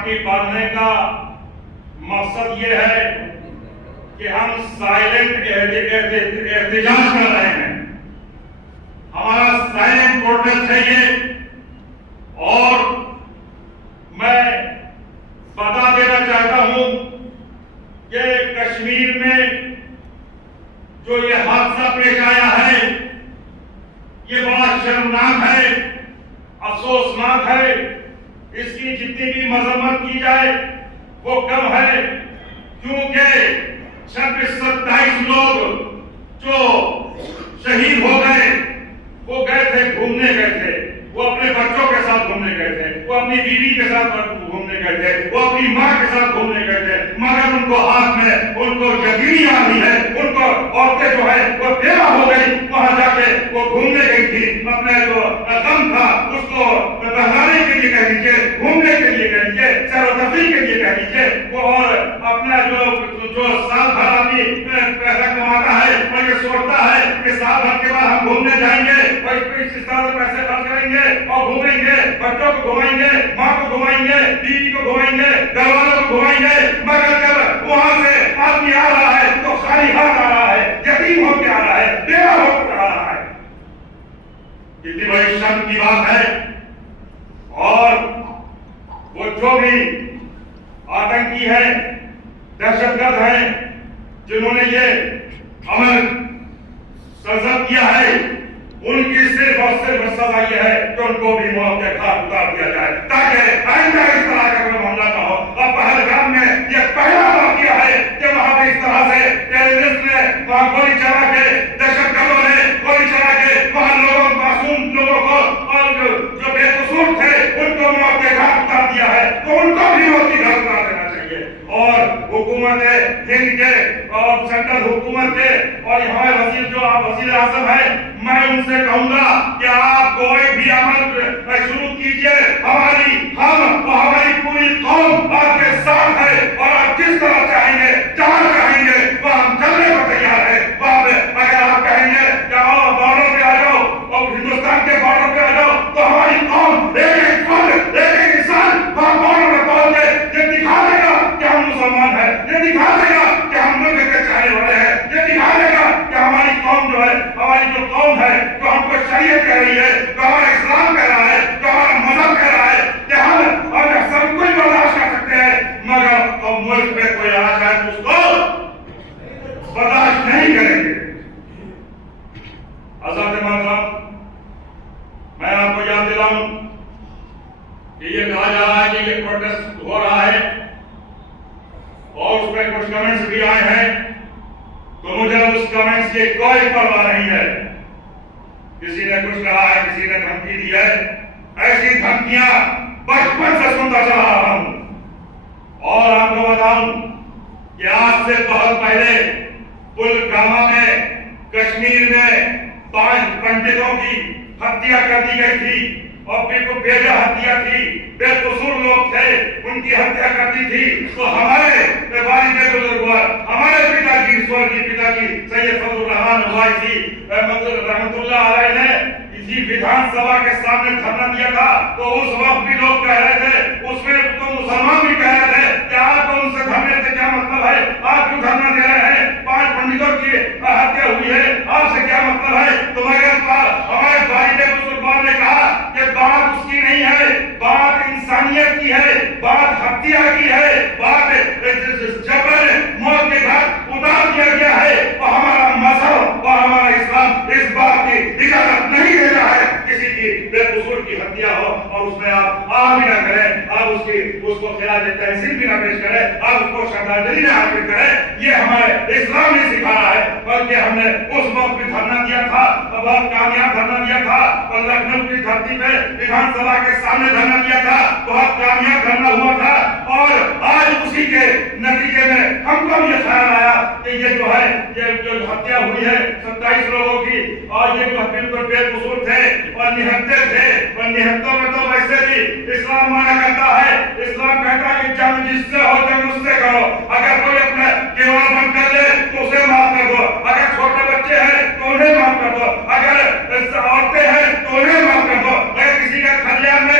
پڑھنے کا مقصد یہ ہے کہ ہم سائلنٹ احتجاج کر رہے ہیں، ہمارا سائلنٹ پروٹیسٹ ہے یہ، اور میں بتا دینا چاہتا ہوں کہ کشمیر میں جو یہ حادثہ پیش آیا ہے یہ بڑا شرمناک ہے، افسوسناک ہے، اس کی جتنی بھی مذمت کی جائے وہ کم ہے، کیونکہ 26-27 لوگ جو شہید ہو گئے وہ گئے تھے، گھومنے گئے تھے، وہ اپنے بچوں کے ساتھ گھومنے گئے تھے، وہ اپنی بیوی کے ساتھ گھومنے گئے تھے، وہ اپنی ماں کے ساتھ گھومنے گئے تھے، مگر ان کو ہاتھ میں ان کو یقینی آ رہی ہے، ان کو عورتیں جو ہے وہ بیوہ ہو گئی، وہاں جا کے وہ گھومنے گئی تھی، اپنا جو غم تھا اس کو بہلانے کے لیے کہہ لیجیے، گھومنے کے لیے کہہ لیجیے، سیر و تفریح کے لیے کہہ لیجیے، وہ اور اپنا جو سال بھر آدمی پیسہ کماتا ہے اور یہ سوچتا ہے کہ سال بھر کے بعد ہم گھومنے جائیں گے اور اس طرح سے پیسے خرچ کریں گے اور گھومیں گے، بچوں کو گھمائیں گے، ماں کو گھمائیں گے، بیوی کو گھمائیں گے، گھر والوں کو گھمائیں گے، مگر جب وہاں سے آدمی آ رہا ہے تو خالی ہاتھ آ رہا ہے، یتیم ہو کے آ رہا ہے، بیوہ ہو کے آ رہا ہے۔ کتنی بڑی شرم کی بات ہے، اور وہ جو بھی آتنکی ہے، دہشت گرد ہیں، جنہوں نے یہ عمل سرزد کیا ہے، ان کی صرف اور صرف سزا یہ ہے کہ ان کو بھی موت کے گھاٹ اتار دیا جائے، تاکہ آئندہ اس طرح کا کوئی معاملہ نہ ہو۔ اور پہلگام میں یہ پہلا واقعہ ہے کہ وہاں پہ اس طرح سے ٹیررسٹ نے وہاں گولی چلا کے، دہشت گردوں نے گولی چلا کے وہاں لوگوں، معصوم لوگوں کو اور جو بے قصور تھے ان کو موت کے گھاٹ اتار دیا ہے، تو ان کو بھی موت کے گھاٹ اتار دینا چاہیے۔ اور حکومت ہند کے اور سینٹرل حکومت کے اور ہمارے وزیر جو آپ وزیر اعظم ہیں، میں ان سے کہوں گا کہ آپ کوئی بھی عمل شروع کیجئے، ہماری پوری قوم آپ کے ساتھ ہے، اور آپ جس طرح چاہیں گے، جہاں چاہیں گے وہ ہم چلنے کو تیار ہے۔ وہاں پہ اگر آپ کہیں گے کہ آؤ بارڈر پہ آ جاؤ اور ہندوستان کے بارڈر پہ آ جاؤ، تو ہماری قوم ایک فرد، ایک انسان وہاں بارڈر پہ پہنچ کے یہ دکھا دے گا کہ ہم مسلمان ہیں، یہ دکھا دے گا کہ ہم ملک کے چاہنے والے ہیں، یہ دکھا دے گا کہ ہماری قوم جو ہے، ہماری جو قوم ہے جو ہم کو شریعت کہہ رہی ہے، جو ہمارا اسلام کہہ رہا ہے، جو ہمارا مذہب کہہ رہا ہے کہ ہم اور سب کچھ برداشت کر سکتے ہیں، مگر ملک میں کوئی آ جائے تو اس کو برداشت نہیں کریں گے۔ حضرات محترم، میں آپ کو یاد دلاؤں کہ یہ کہا جا رہا ہے کہ یہ پروٹیسٹ ہو رہا ہے اور اس میں کچھ کمنٹس بھی آئے ہیں، تو مجھے اس کمنٹس کی کوئی پرواہ نہیں ہے۔ کسی نے کچھ کہا ہے، کسی نے دھمکی دی ہے، ایسی دھمکیاں بچپن سے سنتا چلا رہا ہوں، اور آپ کو بتاؤں کہ آج سے بہت پہلے پلوامہ میں کشمیر میں 5 پنڈتوں کی ہتیا کر دی گئی تھی، اور بالکل بے جا ہتیا تھی، بے قصور لوگ تھے، ان کی ہتیا کر دی تھی۔ تو ہمارے والد بزرگوار، ہمارے پتا جی، سورگی پتا جی سید فضل الرحمان اویسی رحمت اللہ علیہ نے اسی ویدھان سبھا کے سامنے دھرنا دیا تھا، تو اس وقت بھی لوگ کہہ رہے تھے، اس میں تو مسلمان بھی کہہ رہے تھے کہ آپ کو ان سے دھرنے سے کیا مطلب ہے، آپ کیوں دھرنا دے رہے ہیں، 5 پنڈتوں کی ہتیا ہوئی ہے، آپ سے کیا مطلب ہے۔ تو مگر ہمارے والد بزرگوار نے کہا کہ بات اس کی نہیں ہے، بات انسانیت کی ہے، بات ہتیا کی ہے، بات جبر موت کے گھاٹ اتار دیا گیا ہے، اور ہمارا مذہب اور ہمارا اسلام اس بات کی اجازت نہیں دے رہا ہے کسی کی بے قصور کی ہتیا ہو اور اس میں آپ بھی نہ کریں، آپ اس کو خراج تحسین بھی نہ پیش کریں، آپ اس کو شرمندگی نہ حاصل کریں۔ یہ ہمارے اسلام نے سکھا رہا ہے، بلکہ ہم نے اس وقت بھی دھرنا دیا تھا، بہت کامیاب دھرنا دیا تھا، اور لکھنؤ کی دھرتی پہ ویدھان سبھا کے سامنے دھرنا دیا تھا، بہت کامیاب دھرنا ہوا تھا، اور آج اسی کے نتیجے میں ہم کو یہ خیال آیا کہ یہ جو ہے، یہ جو ہتیا ہوئی ہے 27 لوگوں کی، اور یہ جو بالکل بے قصور تھے اور نہتے تھے، اور نہتوں میں تو ویسے بھی اسلام مانا کرتا ہے، اسلام کہتا ہے کہ جنگ جس سے ہو جنگ اس سے کرو، اگر کوئی اپنا کیوڑا بند کر لے تو اسے معاف کر دو، اگر چھوٹے بچے ہیں تو انہیں معاف کر دو، اگر عورتیں ہیں تو انہیں معاف کر دو، اگر کسی کا کھلیان میں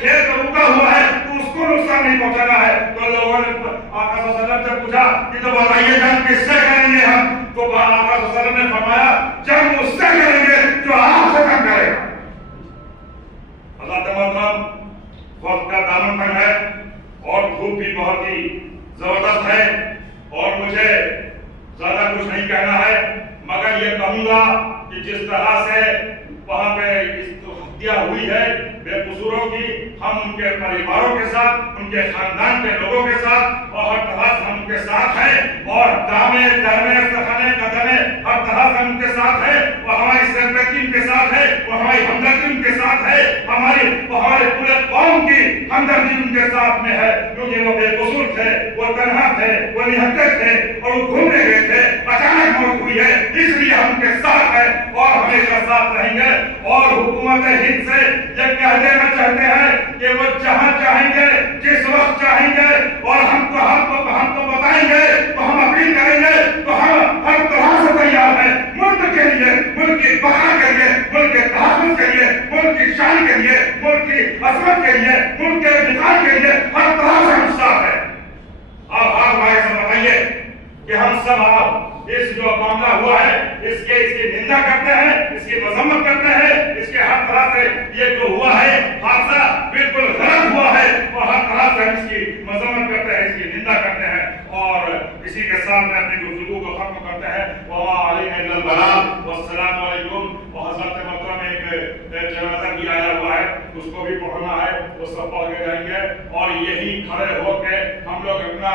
کھیت اگا ہوا ہے تو اس کو نقصان نہیں پہنچانا ہے. تو لوگوں نے آقا صلی اللہ علیہ وسلم سے پوچھا کہ تو بتائیے جنگ کس سے کریں گے ہم؟ تو آقا صلی اللہ علیہ وسلم نے فرمایا جنگ اس سے کریں گے جو آپ سے جنگ کرے. اللہ تمام وقت کا دامن تنگ ہے اور دھوپ بھی بہت ہی زبردست ہے اور مجھے زیادہ کچھ نہیں کہنا ہے مگر یہ کہوں گا کہ جس طرح سے وہاں پہ ہتیا ہوئی ہے بے قصوروں کی, ہم ان کے پریواروں کے ساتھ, ان کے خاندان کے لوگوں کے ساتھ اور ہر طرح سے ہم ان کے ساتھ ہیں اور دامے درمے سخنے قدمے ہر طرح سے ان کے ساتھ ہے. وہ ہماری سرپتی ان کے ساتھ ہے, وہ ہماری ہمدردی ان کے ساتھ ہے, ہمارے پورے قوم کی ہمدردی ان کے ساتھ میں ہے کیونکہ وہ بے قصور تھے, وہ تنہا تھے, وہ نہتے تھے اور وہ گھومنے گئے تھے, اچانک موت ہوئی ہے اس لیے ہم ان کے ساتھ ہیں اور ہمیشہ ساتھ رہیں گے. اور حکومت ہند سے یہ کہہ دینا چاہتے ہیں کہ وہ جہاں چاہیں گے جس وقت چاہیں گے اور ہم کو بتائیں گے تو ہم اپیل کریں گے تو ہم ہر طرح سے تیار ہیں ملک کے لیے, ملک کی بقا کے لیے, ملک کے تحفظ کے لیے, ملک کی شان کے لیے, ملک کی عظمت کے لیے, ملک کے دفاع کے لیے ہر طرح سے ہم ساتھ ہیں. آپ ہمارے سے بتائیے کہ ہم سب آپ اس جو معاملہ ہوا ہے اس کی نندا کرتے ہیں, اس کی مذمت کرتے ہیں, اس کے ہر طرح سے یہ جو ہوا ہے حادثہ بالکل غلط ہوا ہے اور ہر طرح سے ہم اس کی مذمت کرتے ہیں, اس کی نندا کرتے ہیں اور اسی کے ساتھ میں اپنی گفتگو کو ختم کرتے ہیں. وما علینا الا البلاغ والسلام علیکم. اور حضرت محترم ایک جنازہ بھی آیا ہوا ہے اس کو بھی پڑھنا ہے, وہ سب پڑھ کے جائیں گے اور یہی کھڑے ہو کے ہم لوگ اپنا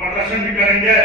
پردرشن بھی کریں گے.